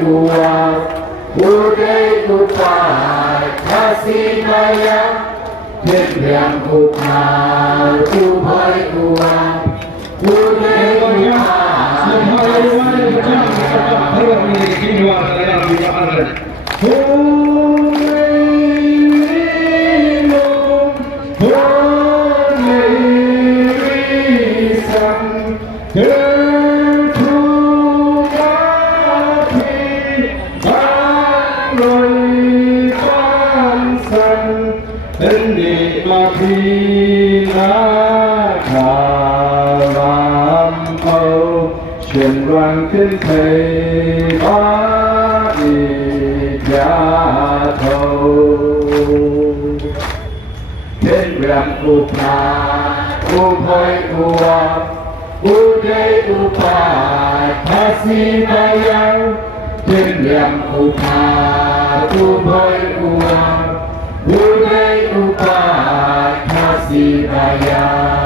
uang budai upat kasih bayar thiên liang upah ubay uang budai upat truyền đoàn thiên thầy bá đi gia thầu thiên liang upah ubay uang budai upat kasih bayar thiên liang upah ubay uang budai upat kasih bayar